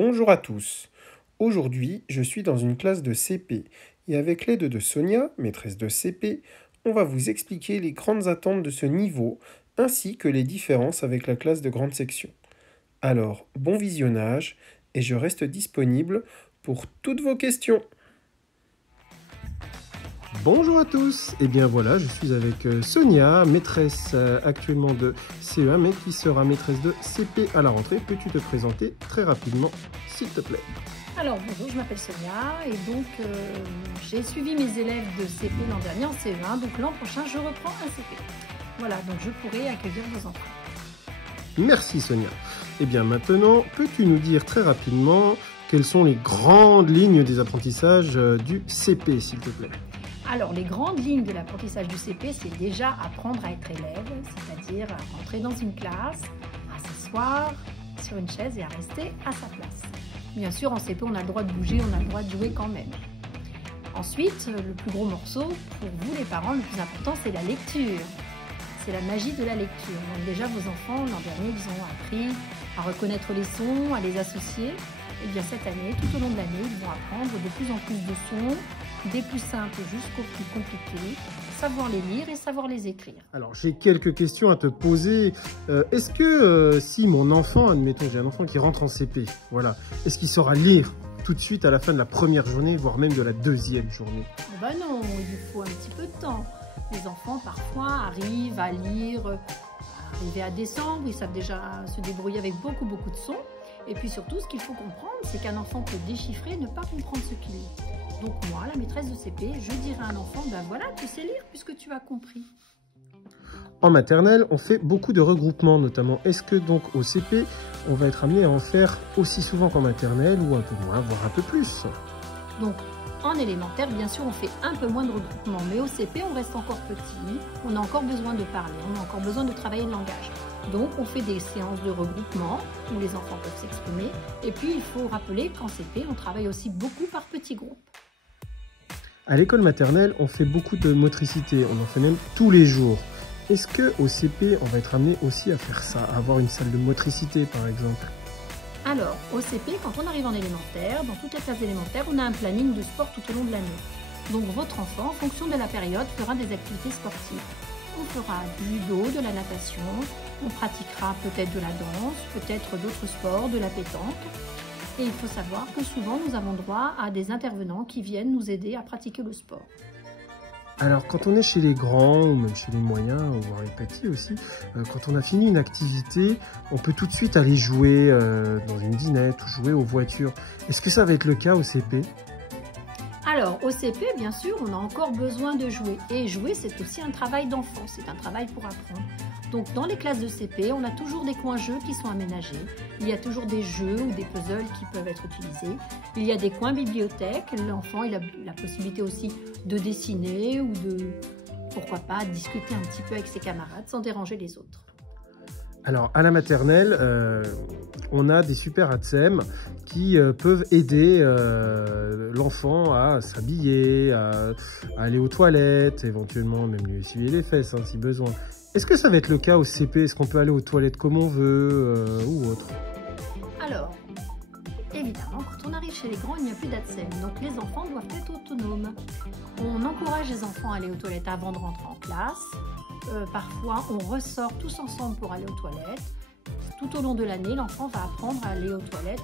Bonjour à tous. Aujourd'hui, je suis dans une classe de CP et avec l'aide de Sonia, maîtresse de CP, on va vous expliquer les grandes attentes de ce niveau ainsi que les différences avec la classe de grande section. Alors, bon visionnage et je reste disponible pour toutes vos questions. Bonjour à tous, et bien voilà, je suis avec Sonia, maîtresse actuellement de CE1, mais qui sera maîtresse de CP à la rentrée. Peux-tu te présenter très rapidement, s'il te plaît? Alors bonjour, je m'appelle Sonia et donc j'ai suivi mes élèves de CP l'an dernier en CE1, donc l'an prochain je reprends un CP. Voilà, donc je pourrai accueillir vos enfants. Merci Sonia. Et bien maintenant, peux-tu nous dire très rapidement quelles sont les grandes lignes des apprentissages du CP, s'il te plaît? Alors, les grandes lignes de l'apprentissage du CP, c'est déjà apprendre à être élève, c'est-à-dire à rentrer dans une classe, à s'asseoir sur une chaise et à rester à sa place. Bien sûr, en CP, on a le droit de bouger, on a le droit de jouer quand même. Ensuite, le plus gros morceau, pour vous les parents, le plus important, c'est la lecture. C'est la magie de la lecture. Donc déjà, vos enfants, l'an dernier, ils ont appris à reconnaître les sons, à les associer. Et bien cette année, tout au long de l'année, ils vont apprendre de plus en plus de sons, des plus simples jusqu'aux plus compliqués, savoir les lire et savoir les écrire. Alors j'ai quelques questions à te poser. Est-ce que si mon enfant, admettons j'ai un enfant qui rentre en CP, voilà, est-ce qu'il saura lire tout de suite à la fin de la première journée, voire même de la deuxième journée? Oh ben non, il lui faut un petit peu de temps. Les enfants parfois arrivent à lire, arriver à décembre, ils savent déjà se débrouiller avec beaucoup de sons. Et puis surtout, ce qu'il faut comprendre, c'est qu'un enfant peut déchiffrer et ne pas comprendre ce qu'il lit. Donc moi, la maîtresse de CP, je dirais à un enfant, ben voilà, tu sais lire puisque tu as compris. En maternelle, on fait beaucoup de regroupements notamment. Est-ce que donc au CP, on va être amené à en faire aussi souvent qu'en maternelle ou un peu moins, voire un peu plus? Donc en élémentaire, bien sûr, on fait un peu moins de regroupements, mais au CP, on reste encore petit, on a encore besoin de parler, on a encore besoin de travailler le langage. Donc on fait des séances de regroupement où les enfants peuvent s'exprimer. Et puis il faut rappeler qu'en CP, on travaille aussi beaucoup par petits groupes. À l'école maternelle, on fait beaucoup de motricité, on en fait même tous les jours. Est-ce qu'au CP, on va être amené aussi à faire ça, à avoir une salle de motricité par exemple? Alors, au CP, quand on arrive en élémentaire, dans toutes les classes élémentaires, on a un planning de sport tout au long de l'année. Donc votre enfant, en fonction de la période, fera des activités sportives. On fera du judo, de la natation, on pratiquera peut-être de la danse, peut-être d'autres sports, de la pétanque. Et il faut savoir que souvent, nous avons droit à des intervenants qui viennent nous aider à pratiquer le sport. Alors, quand on est chez les grands, ou même chez les moyens, voire les petits aussi, quand on a fini une activité, on peut tout de suite aller jouer dans une dinette ou jouer aux voitures. Est-ce que ça va être le cas au CP? Alors, au CP, bien sûr, on a encore besoin de jouer. Et jouer, c'est aussi un travail d'enfant, c'est un travail pour apprendre. Donc, dans les classes de CP, on a toujours des coins jeux qui sont aménagés. Il y a toujours des jeux ou des puzzles qui peuvent être utilisés. Il y a des coins bibliothèques. L'enfant, il a la possibilité aussi de dessiner ou de, pourquoi pas, discuter un petit peu avec ses camarades sans déranger les autres. Alors, à la maternelle, on a des super ATSEM qui peuvent aider l'enfant à s'habiller, à aller aux toilettes, éventuellement même lui essuyer les fesses si besoin. Est-ce que ça va être le cas au CP? Est-ce qu'on peut aller aux toilettes comme on veut ou autre? Alors, évidemment, quand on arrive chez les grands, il n'y a plus d'ATSEM, donc les enfants doivent être autonomes. On encourage les enfants à aller aux toilettes avant de rentrer en classe. Parfois, on ressort tous ensemble pour aller aux toilettes. Tout au long de l'année, l'enfant va apprendre à aller aux toilettes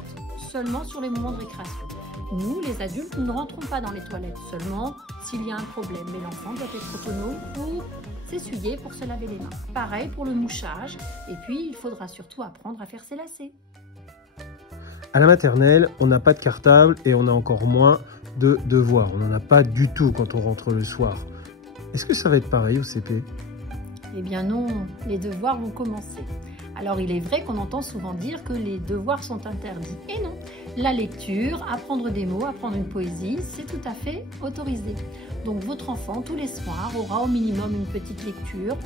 seulement sur les moments de récréation. Nous, les adultes, nous ne rentrons pas dans les toilettes, seulement s'il y a un problème. Mais l'enfant doit être autonome pour s'essuyer, pour se laver les mains. Pareil pour le mouchage. Et puis, il faudra surtout apprendre à faire ses lacets. À la maternelle, on n'a pas de cartable et on a encore moins de devoirs. On n'en a pas du tout quand on rentre le soir. Est-ce que ça va être pareil au CP? Eh bien non, les devoirs vont commencer. Alors il est vrai qu'on entend souvent dire que les devoirs sont interdits. Et non, la lecture, apprendre des mots, apprendre une poésie, c'est tout à fait autorisé. Donc votre enfant, tous les soirs, aura au minimum une petite lecture,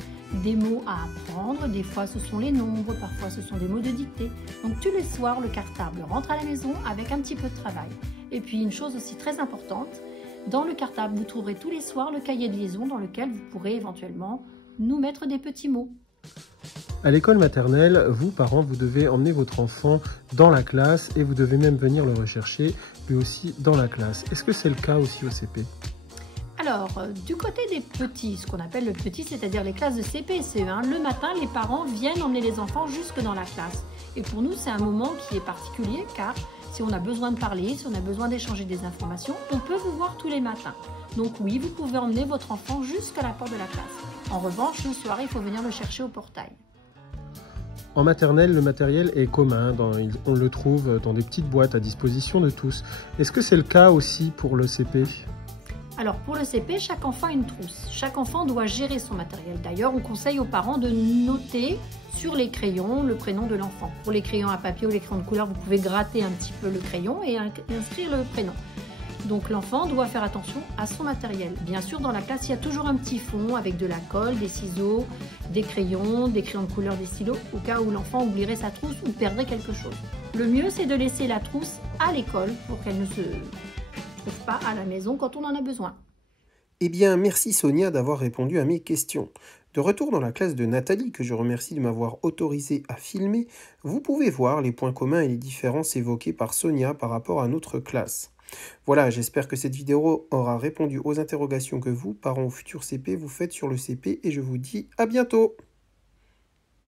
des mots à apprendre. Des fois ce sont les nombres, parfois ce sont des mots de dictée. Donc tous les soirs, le cartable rentre à la maison avec un petit peu de travail. Et puis une chose aussi très importante, dans le cartable, vous trouverez tous les soirs le cahier de liaison dans lequel vous pourrez éventuellement nous mettre des petits mots. À l'école maternelle, vous, parents, vous devez emmener votre enfant dans la classe et vous devez même venir le rechercher, lui aussi, dans la classe. Est-ce que c'est le cas aussi au CP? Alors, du côté des petits, ce qu'on appelle le petit, c'est-à-dire les classes de CP et CE1, le matin, les parents viennent emmener les enfants jusque dans la classe. Et pour nous, c'est un moment qui est particulier car si on a besoin de parler, si on a besoin d'échanger des informations, on peut vous voir tous les matins. Donc oui, vous pouvez emmener votre enfant jusqu'à la porte de la classe. En revanche, le soir, il faut venir le chercher au portail. En maternelle, le matériel est commun, on le trouve dans des petites boîtes à disposition de tous. Est-ce que c'est le cas aussi pour le CP? Alors pour le CP, chaque enfant a une trousse. Chaque enfant doit gérer son matériel. D'ailleurs, on conseille aux parents de noter sur les crayons le prénom de l'enfant. Pour les crayons à papier ou les crayons de couleur, vous pouvez gratter un petit peu le crayon et inscrire le prénom. Donc l'enfant doit faire attention à son matériel. Bien sûr, dans la classe, il y a toujours un petit fond avec de la colle, des ciseaux, des crayons de couleur, des stylos, au cas où l'enfant oublierait sa trousse ou perdrait quelque chose. Le mieux, c'est de laisser la trousse à l'école pour qu'elle ne se trouve pas à la maison quand on en a besoin. Eh bien, merci Sonia d'avoir répondu à mes questions. De retour dans la classe de Nathalie, que je remercie de m'avoir autorisé à filmer, vous pouvez voir les points communs et les différences évoquées par Sonia par rapport à notre classe. Voilà, j'espère que cette vidéo aura répondu aux interrogations que vous, parents ou futurs CP, vous faites sur le CP et je vous dis à bientôt!